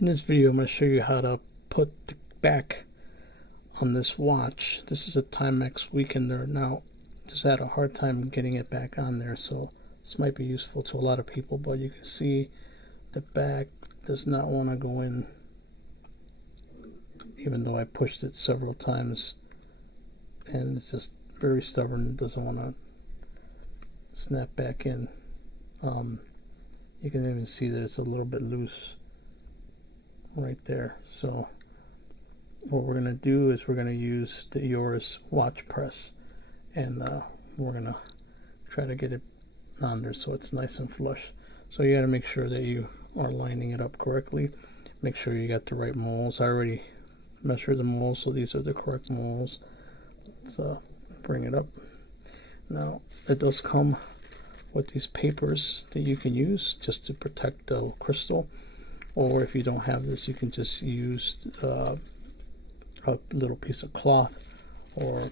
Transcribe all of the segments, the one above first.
In this video, I'm going to show you how to put the back on this watch. This is a Timex Weekender. Now, just had a hard time getting it back on there, so this might be useful to a lot of people, but you can see the back does not want to go in, even though I pushed it several times, and it's just very stubborn. It doesn't want to snap back in. You can even see that it's a little bit loose right there. So what we're going to do is we're going to use the Jorest watch press, and we're going to try to get it on there so it's nice and flush. So you got to make sure that you are lining it up correctly. Make sure you got the right moles. I already measured the moles, so these are the correct moles. Let's bring it up. Now it does come with these papers that you can use just to protect the crystal, or if you don't have this, you can just use a little piece of cloth, or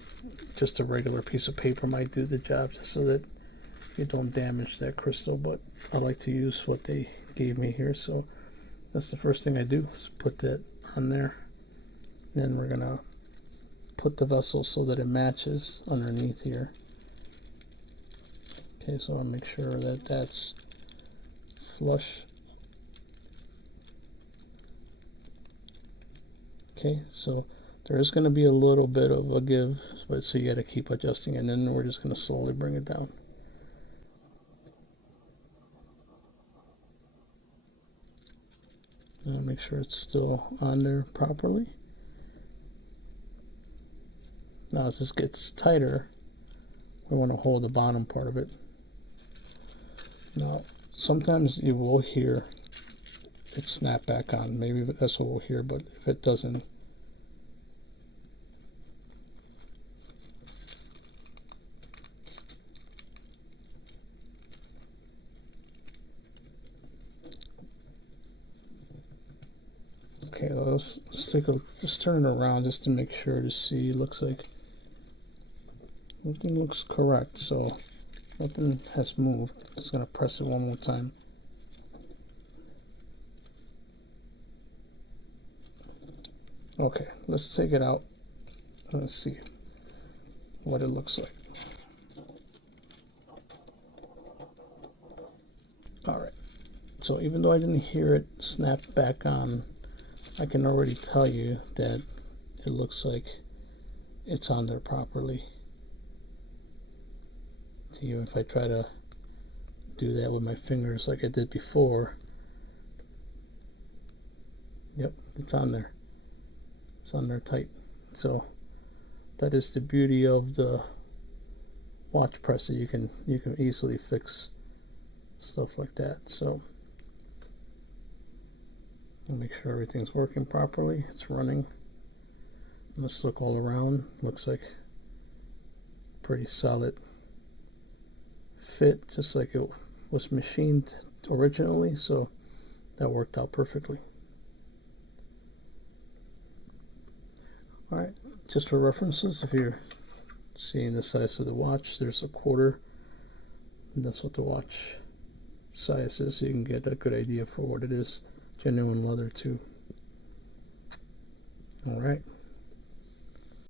just a regular piece of paper might do the job, just so that you don't damage that crystal. But I like to use what they gave me here, so that's the first thing I do, is put that on there. Then we're gonna put the vessel so that it matches underneath here. Okay, so I'll make sure that that's flush. Okay, so there is going to be a little bit of a give, but so you got to keep adjusting, and then we're just going to slowly bring it down. Now make sure it's still on there properly. Now as this gets tighter, we want to hold the bottom part of it. Now sometimes you will hear it snap back on. Maybe that's what we'll hear, but if it doesn't, okay, let's take a, just turn it around just to make sure to see. It looks like everything looks correct, so nothing has moved. Just gonna press it one more time. Okay, let's take it out. Let's see what it looks like. Alright, so even though I didn't hear it snap back on, I can already tell you that it looks like it's on there properly. Even if I try to do that with my fingers like I did before, yep, it's on there. It's on there tight. So that is the beauty of the watch presser. You can easily fix stuff like that. So I'll make sure everything's working properly. It's running. Let's look all around. Looks like pretty solid fit, just like it was machined originally, so that worked out perfectly. Alright, just for references, if you're seeing the size of the watch, there's a quarter, and that's what the watch size is, so you can get a good idea for what it is. Genuine leather too. Alright.